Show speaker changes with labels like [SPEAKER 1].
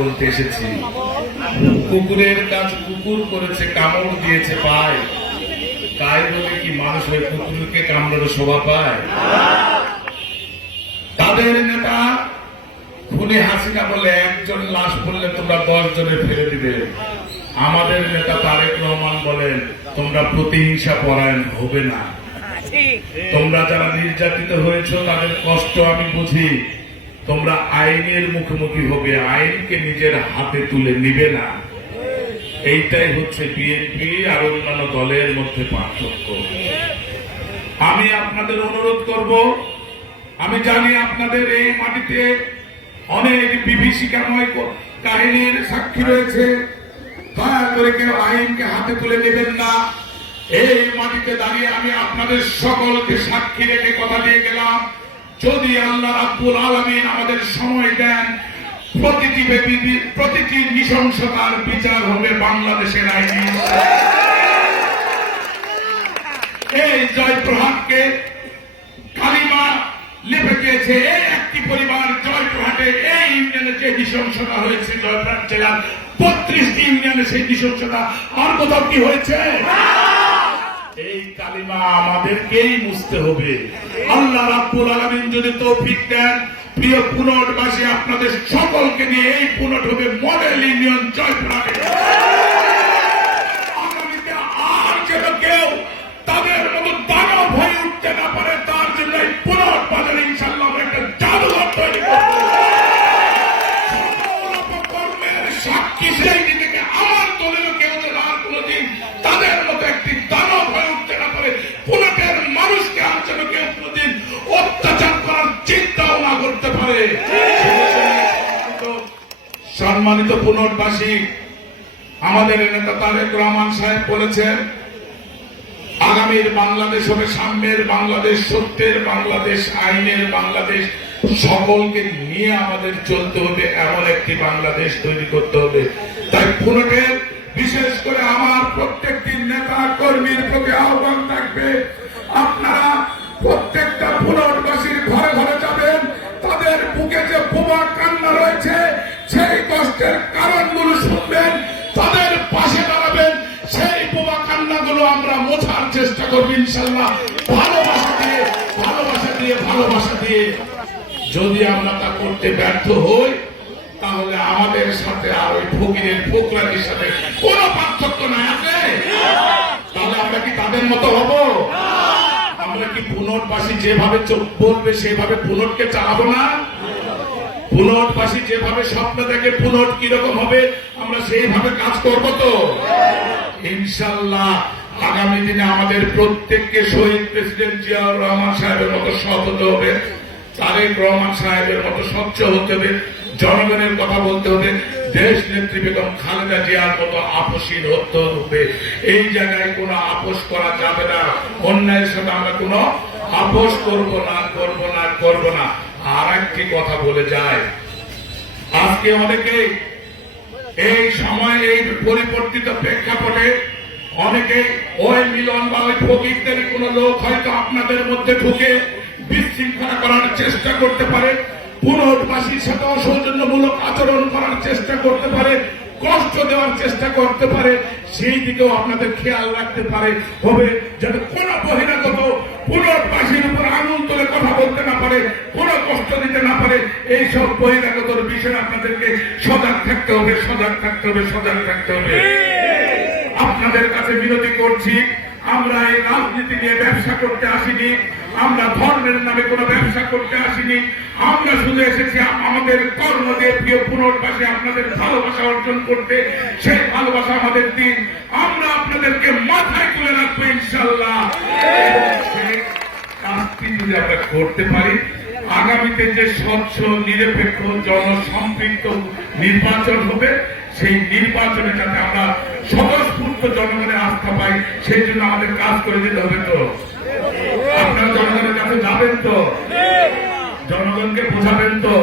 [SPEAKER 1] বলতে এসেছি। কুকুরের কাজ কুকুর করেছে কামড় দিয়েছে পায়। তাই বলে কি মানুষ ওই কুকুরকে কামড়ানো শোভা পায়? তাদের নেতা খুনি হাসিনা বলে একজন লাশ বললে তোমরা দশ জনে ফেলে দিবে। আমাদের নেতা তারেক রহমান বলেন তোমরা প্রতিহিংসা পরায়ণ হবে না। তোমরা যারা নির্যাতিত হয়েছ তাদের কষ্ট আমি বুঝি। তোমরা আইনের মুখোমুখি হবে, আইনকে নিজের হাতে তুলে নিবে না। এইটাই হচ্ছে বিএনপি আর অন্যান্য দলের মধ্যে পার্থক্য। আমি আপনাদের অনুরোধ করব, আমি জানি আপনাদের এই মাটিতে অনেক বিভীষিকাময় কাহিনীর সাক্ষী রয়েছে। দয়া করে কেউ আইনকে হাতে তুলে নেবেন না। এই মাটিতে দাঁড়িয়ে আমি আপনাদের সকলকে সাক্ষী রেখে কথা দিয়ে গেলাম। যদি আল্লাহ রাব্বুল আলমিন আমাদের সময় দেন, প্রতিটি প্রতিটি নৃশংসতার বিচার হবে বাংলাদেশের আইনি। এই জয়প্রহাটকে কালিমা লিপে গিয়েছে এই একটি পরিবার জয়প্রহাটে। এই ইউনিয়নে যে নৃশংসতা হয়েছে, জয়প্রহাট জেলার বত্রিশটি ইউনিয়নে সেই নৃশংসতা। আর কোথাও কি হয়েছে? এই কালিমা আমাদেরকেই মুছতে হবে। আল্লাহ রাব্বুল আলামিন যদি তৌফিক দেন, প্রিয় পুনটবাসী আপনাদের সকলকে নিয়ে এই পুনট হবে মডেল ইউনিয়ন জয়পুরাটে সম্মানিত পুনর্বাসী, আমাদের নেতা তারেক রহমান সাহেব বলেছেন, আগামীর বাংলাদেশ হবে সাম্যের বাংলাদেশ, সত্যের বাংলাদেশ, আইনের বাংলাদেশ, সকলকে নিয়ে আমাদের চলতে হবে, এমন একটি বাংলাদেশ তৈরি করতে হবে। তাই পুনটের বিশেষ করে আমার প্রত্যেকটি সেই কষ্টের কারণগুলো শুনবেন, তাদের পাশে দাঁড়াবেন, সেই বোমা কান্নাগুলো আমরা মোছার চেষ্টা করব ইনশাল্লাহ। ভালোবাসা দিয়ে ভালোবাসা দিয়ে ভালোবাসা দিয়ে। যদি আমরা তা করতে ব্যর্থ হই, তাহলে আমাদের সাথে আর ওই ফকিরের ফোকরাটির সাথে কোনো পার্থক্য নাই, আছে? তাহলে আমরা কি তাদের মতো হব? আমরা কি পুনর্বাসী যেভাবে চোখ বলবে, সেভাবে পুনটকে চালাবো না? পুনটবাসী যেভাবে স্বপ্ন দেখে পুনট কীরকম হবে, আমরা সেইভাবে কাজ করব তো? ইনশাল্লাহ, আগামী দিনে আমাদের প্রত্যেককে শহীদ প্রেসিডেন্ট জিয়াউর রহমান সাহেবের মতো সৎ হতে হবে, তারেক রহমান সাহেবের মতো স্বচ্ছ হতে হবে, জনগণের কথা বলতে হবে, দেশ নেত্রী বেগম খালেদা জিয়ার মতো আপসীন হতে হবে। এই জায়গায় কোনো আপোষ করা যাবে না, অন্যায়ের সাথে আমরা কোনো আপোষ করব না করব না করব না। আর একটি কথা বলে যায়। আজকে অনেকে এই সময় এই পরিবর্তিত প্রেক্ষাপটে অনেকে ওই মিলন বা ওই ফকিরদের কোন লোক হয়তো আপনাদের মধ্যে ঢুকে বিশৃঙ্খলা করার চেষ্টা করতে পারে, পুনর্বাসীর সাথে অসৌজন্যমূলক আচরণ করার চেষ্টা করতে পারে, কষ্ট দেওয়ার চেষ্টা করতে পারে, সেই দিকেও আপনাদের খেয়াল রাখতে পারে। হবে যাতে কোন বহিরাগত পুনর্বাসীর উপর তুলে কথা বলতে না পারে দিতে না পারে এইসব বহিরাগতর বিষয়ে আপনাদেরকে সজাগ থাকতে হবে সজাগ থাকতে হবে সজাগ থাকতে হবে। আপনাদের কাছে বিনতি করছি আমরা এই রাজনীতি নিয়ে ব্যবসা করতে আসিনি আমরা ধর্মের নামে কোনো ব্যবসা করতে আসিনি আমরা শুধু এসেছি আমাদের কর্ম দিয়ে প্রিয় পুনর্বাসী আপনাদের ভালোবাসা অর্জন করতে সেই ভালোবাসা আমাদের দিন। আমরা আপনাদেরকে মাথায় তুলে রাখব ইনশাল্লাহ। কাজটি যদি আমরা করতে পারি। আগামীতে যে স্বচ্ছ, নিরপেক্ষ, জনসম্পৃক্ত নির্বাচন হবে, সেই নির্বাচনে যাতে আমরা স্বতঃস্ফূর্ত জনগণের আস্থা পাই, সেই জন্য আমাদের কাজ করে দিতে হবে তো। আপনারা জনগণের কাছে যাবেন তো? জনগণকে বোঝাবেন তো?